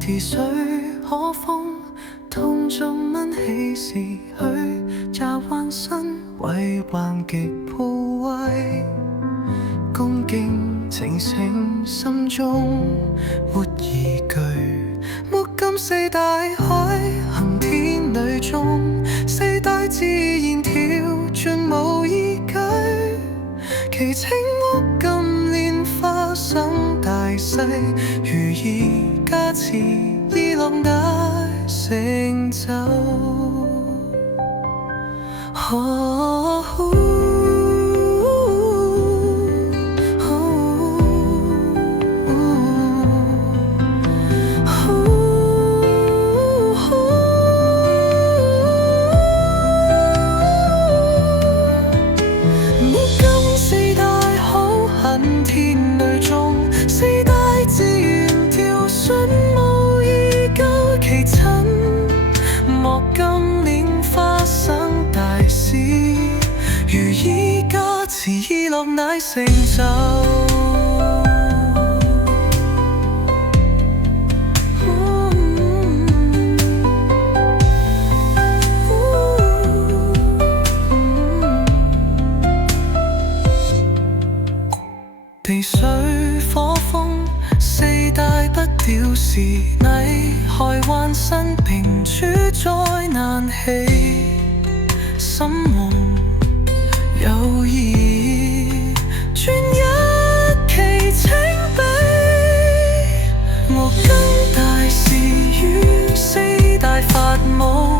提水可風，痛中蚊起時許，乍彎身為橫極鋪位，恭敬情醒心中沒疑懼。莫禁四大海行天女中，四大自然跳進無依據，奇清屋今蓮花生大細，如意加持意樂大成就。如意加持意樂乃成就。地水火風四大不掉時，泥害患身平處災難起，心夢有意專一其清悲，我跟大事於四大法務。